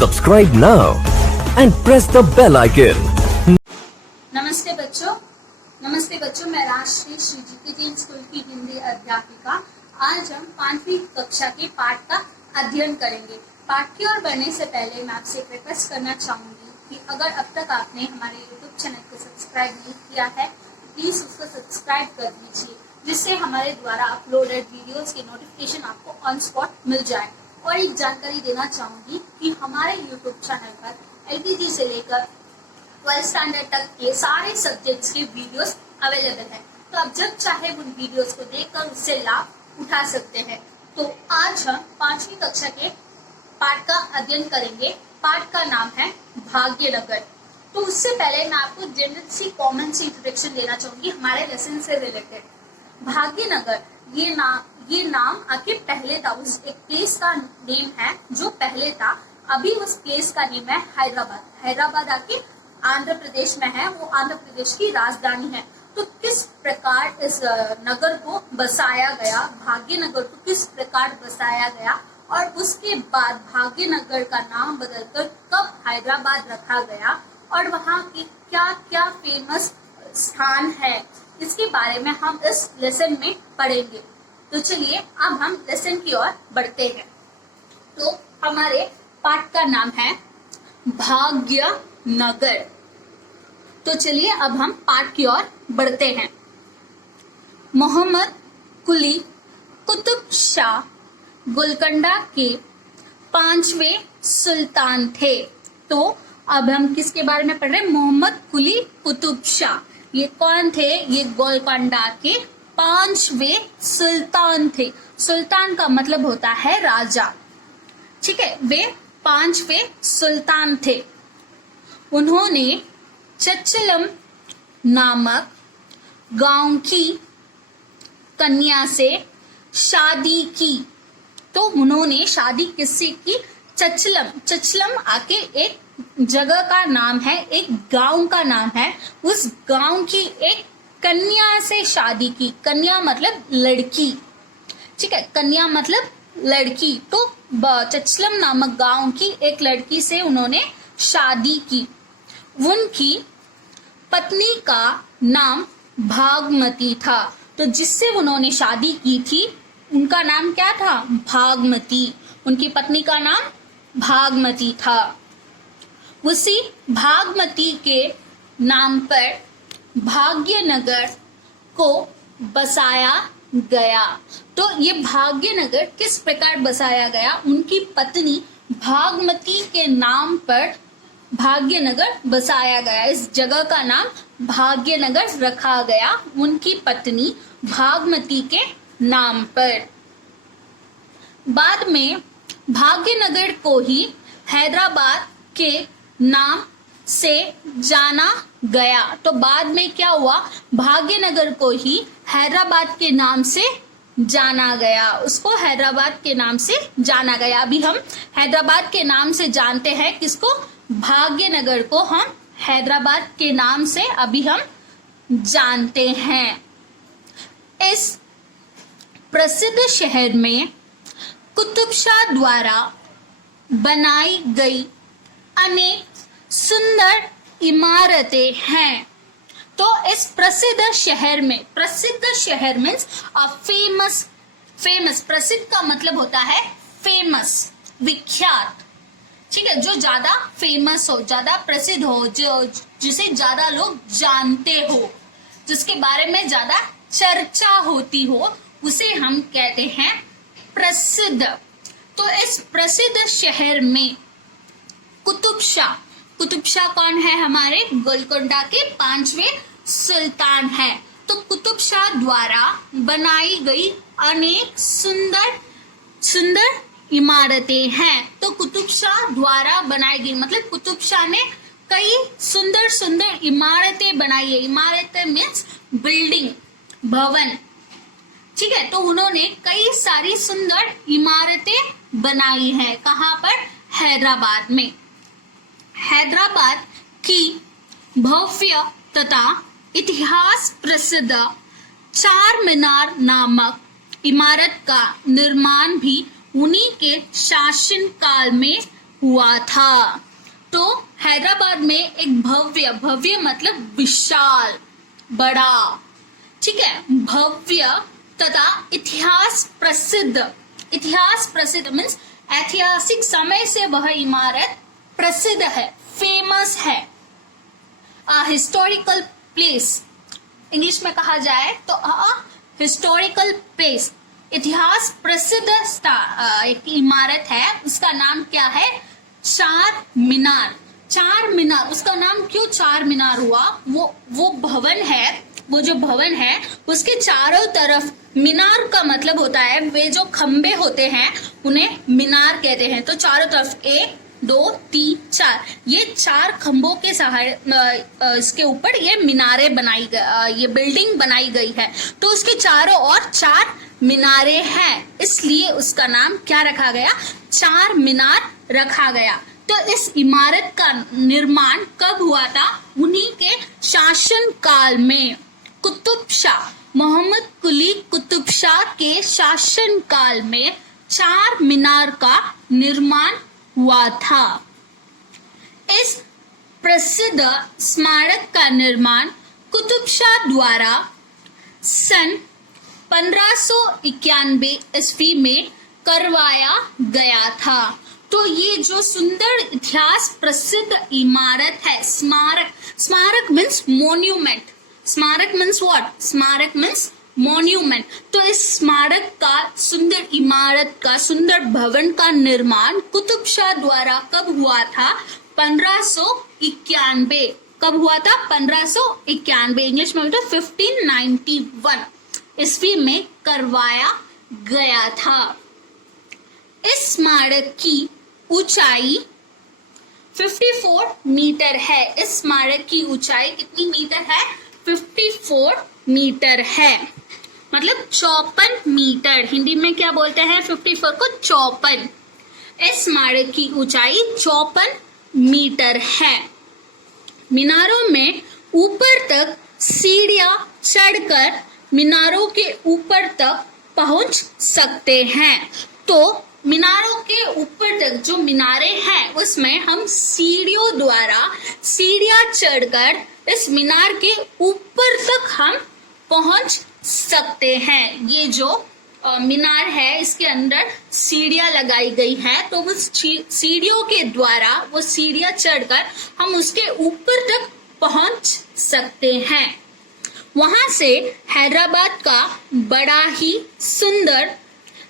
Subscribe now and press the bell icon. नमस्ते बच्चों, मैं राजश्री श्री जी स्कूल की हिंदी अध्यापिका। आज हम 5वीं कक्षा के पाठ का अध्ययन करेंगे। पाठ की ओर बढ़ने से पहले मैं आपसे एक रिक्वेस्ट करना चाहूंगी कि अगर अब तक आपने हमारे YouTube चैनल को सब्सक्राइब नहीं किया है तो प्लीज उसको सब्सक्राइब कर दीजिए, जिससे हमारे द्वारा अपलोडेड वीडियोस के नोटिफिकेशन आपको ऑन स्पॉट मिल जाए। और एक जानकारी देना चाहूंगी कि हमारे YouTube चैनल पर LKG से लेकर 12th स्टैंडर्ड तक के सारे सब्जेक्ट्स के वीडियोस अवेलेबल हैं, तो आप जब चाहे उन वीडियोस को देखकर उससे लाभ उठा सकते हैं। तो आज हम 5वीं कक्षा के पाठ का अध्ययन करेंगे। पाठ का नाम है भाग्यनगर। तो उससे पहले मैं आपको जनरल सी कॉमन सी इंट्रोडक्शन देना चाहूंगी हमारे लेसन से रिलेटेड। भाग्यनगर ये नाम आके पहले था, उस एक प्लेस का नेम है जो पहले था। अभी उस प्लेस का नेम है हैदराबाद आके आंध्र प्रदेश में है, वो आंध्र प्रदेश की राजधानी है। तो किस प्रकार इस नगर को बसाया गया, भाग्यनगर को किस प्रकार बसाया गया, और उसके बाद भाग्यनगर का नाम बदलकर कब हैदराबाद रखा गया, और वहाँ की क्या क्या फेमस स्थान है, इसके बारे में हम इस लेसन में पढ़ेंगे। तो चलिए अब हम लेसन की ओर बढ़ते हैं। तो हमारे पाठ का नाम है भाग्यनगर। तो चलिए अब हम पाठ की ओर बढ़ते हैं। मोहम्मद कुली कुतुब शाह गोलकुंडा के 5वें सुल्तान थे। तो अब हम किसके बारे में पढ़ रहे हैं? मोहम्मद कुली कुतुब शाह। ये कौन थे? ये गोलकुंडा के 5वें सुल्तान थे। सुल्तान का मतलब होता है राजा, ठीक है। वे 5वें सुल्तान थे। उन्होंने चचलम नामक गांव की कन्या से शादी की। तो उन्होंने शादी किससे की? चचलम आके एक जगह का नाम है, एक गांव का नाम है। उस गांव की एक कन्या से शादी की। कन्या मतलब लड़की, ठीक है। कन्या मतलब लड़की। तो चचलम नामक गांव की एक लड़की से उन्होंने शादी की। उनकी पत्नी का नाम भागमती था। तो जिससे उन्होंने शादी की थी उनका नाम क्या था? भागमती। उनकी पत्नी का नाम भागमती था। उसी भागमती के नाम पर भाग्यनगर को बसाया गया। तो ये भाग्यनगर किस प्रकार बसाया गया? उनकी पत्नी भागमती के नाम पर भाग्यनगर बसाया गया। इस जगह का नाम भाग्यनगर रखा गया उनकी पत्नी भागमती के नाम पर। बाद में भाग्यनगर को ही हैदराबाद के नाम से जाना गया। तो बाद में क्या हुआ? भाग्यनगर को ही हैदराबाद के नाम से जाना गया। उसको हैदराबाद के नाम से जाना गया। अभी हम हैदराबाद के नाम से जानते हैं किसको? भाग्यनगर को हम हैदराबाद के नाम से अभी हम जानते हैं। इस प्रसिद्ध शहर में कुतुब शाह द्वारा बनाई गई अनेक सुंदर इमारतें हैं। तो इस प्रसिद्ध शहर में, प्रसिद्ध शहर मीन्स फेमस। प्रसिद्ध का मतलब होता है फेमस, विख्यात, ठीक है। जो ज्यादा फेमस हो, ज्यादा प्रसिद्ध हो, जो जिसे ज्यादा लोग जानते हो, जिसके बारे में ज्यादा चर्चा होती हो, उसे हम कहते हैं प्रसिद्ध। तो इस प्रसिद्ध शहर में कुतुब शाह कौन है? हमारे गोलकुंडा के 5वें सुल्तान है। तो कुतुब शाह द्वारा बनाई गई अनेक सुंदर इमारतें हैं। तो कुतुब शाह द्वारा बनाई गई मतलब कुतुब शाह ने कई सुंदर इमारतें बनाई है। इमारतें मीन्स बिल्डिंग, भवन, ठीक है। तो उन्होंने कई सारी सुंदर इमारतें बनाई है। कहाँ पर? हैदराबाद में। हैदराबाद की भव्य तथा इतिहास प्रसिद्ध चार मीनार नामक इमारत का निर्माण भी उन्हीं के शासन काल में हुआ था। तो हैदराबाद में एक भव्य, भव्य मतलब विशाल, बड़ा, ठीक है, भव्य तथा इतिहास प्रसिद्ध मीन्स ऐतिहासिक समय से वह इमारत प्रसिद्ध है, फेमस है। हिस्टोरिकल प्लेस इंग्लिश में कहा जाए तो हिस्टोरिकल प्लेस, इतिहास प्रसिद्ध एक इमारत है, उसका नाम क्या है? चार मीनार। चार मीनार, उसका नाम क्यों चार मीनार हुआ? वो भवन है, वो जो भवन है उसके चारों तरफ, मीनार का मतलब होता है वे जो खंबे होते हैं उन्हें मीनार कहते हैं। तो चारों तरफ 1 2 3 4, ये 4 खंभों के सहारे इसके ऊपर ये मीनारें बनाई गई, ये बिल्डिंग बनाई गई है। तो उसके चारों ओर 4 मीनारें हैं, इसलिए उसका नाम क्या रखा गया? चार मीनार रखा गया। तो इस इमारत का निर्माण कब हुआ था? उन्हीं के शासन काल में, कुतुब शाह, मोहम्मद कुली कुतुब शाह के शासन काल में चार मीनार का निर्माण हुआ था। इस प्रसिद्ध स्मारक का निर्माण कुतुब शाह द्वारा सन 1591 ईस्वी में करवाया गया था। तो ये जो सुंदर इतिहास प्रसिद्ध इमारत है, स्मारक मीन्स मोन्यूमेंट, स्मारक मीन्स व्हाट? स्मारक मीन्स मोन्यूमेंट। तो इस स्मारक का, सुंदर इमारत का, सुंदर भवन का निर्माण कुतुब शाह द्वारा कब हुआ था? 1591। कब हुआ था? 1591, इंग्लिश में बोलते 1591 ईस्वी में करवाया गया था। इस स्मारक की ऊंचाई 54 मीटर है। इस स्मारक की ऊंचाई कितनी मीटर है? 54 मीटर है, मतलब 54 मीटर। हिंदी में क्या बोलते हैं 54 को? 54। इस स्मारक की ऊंचाई 54 मीटर है। मीनारों में ऊपर तक सीढ़ियां चढ़कर मीनारों के ऊपर तक पहुंच सकते हैं। तो मीनारों के ऊपर तक जो मीनारे हैं उसमें हम सीढ़ियों द्वारा, सीढ़ियां चढ़कर इस मीनार के ऊपर तक हम पहुंच सकते हैं। ये जो मीनार है इसके अंदर सीढ़ियां लगाई गई है, तो उस सीढ़ियों के द्वारा, वो सीढ़ियां चढ़कर हम उसके ऊपर तक पहुंच सकते हैं। वहां से हैदराबाद का बड़ा ही सुंदर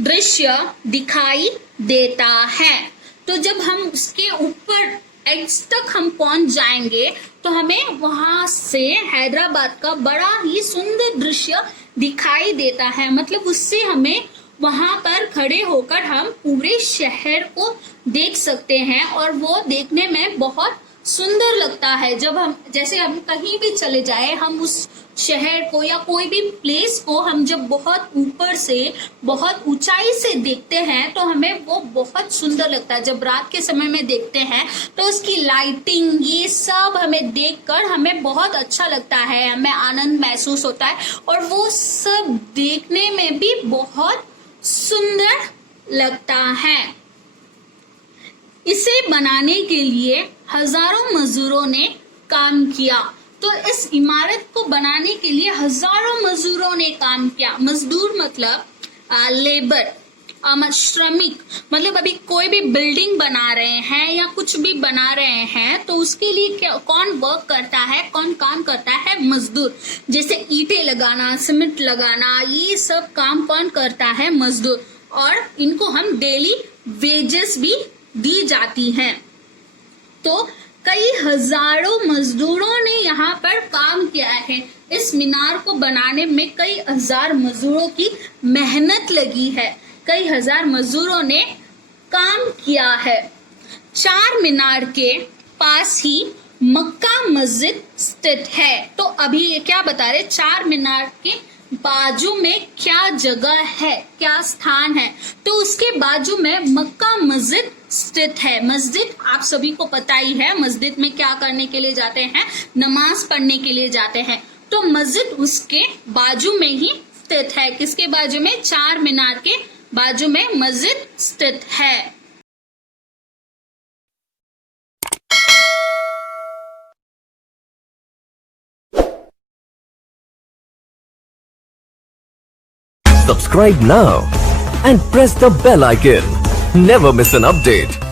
दृश्य दिखाई देता है। तो जब हम उसके ऊपर एज तक हम पहुंच जाएंगे तो हमें वहां से हैदराबाद का बड़ा ही सुंदर दृश्य दिखाई देता है। मतलब उससे हमें वहां पर खड़े होकर हम पूरे शहर को देख सकते हैं और वो देखने में बहुत सुंदर लगता है। जब हम, जैसे हम कहीं भी चले जाए, हम उस शहर को या कोई भी प्लेस को हम जब बहुत ऊपर से, बहुत ऊंचाई से देखते हैं तो हमें वो बहुत सुंदर लगता है। जब रात के समय में देखते हैं तो उसकी लाइटिंग, ये सब हमें देखकर हमें बहुत अच्छा लगता है, हमें आनंद महसूस होता है और वो सब देखने में भी बहुत सुंदर लगता है। इसे बनाने के लिए हजारों मजदूरों ने काम किया। तो इस इमारत को बनाने के लिए हजारों मजदूरों ने काम किया। मजदूर मतलब लेबर, श्रमिक। मतलब अभी कोई भी बिल्डिंग बना रहे हैं या कुछ भी बना रहे हैं तो उसके लिए क्या, कौन वर्क करता है, कौन काम करता है? मजदूर। जैसे ईंटें लगाना, सीमेंट लगाना, ये सब काम कौन करता है? मजदूर। और इनको हम डेली वेजेस भी दी जाती हैं। तो कई हजारों मजदूरों ने यहाँ पर काम किया है। इस मीनार को बनाने में कई हजार मजदूरों की मेहनत लगी है, कई हजार मजदूरों ने काम किया है। चार मीनार के पास ही मक्का मस्जिद स्थित है। तो अभी ये क्या बता रहे, चार मीनार के बाजू में क्या जगह है, क्या स्थान है? तो उसके बाजू में मक्का मस्जिद स्थित है। मस्जिद आप सभी को पता ही है, मस्जिद में क्या करने के लिए जाते हैं? नमाज पढ़ने के लिए जाते हैं। तो मस्जिद उसके बाजू में ही स्थित है। किसके बाजू में? चार मीनार के बाजू में मस्जिद स्थित है। Subscribe now and press the bell icon. Never miss an update.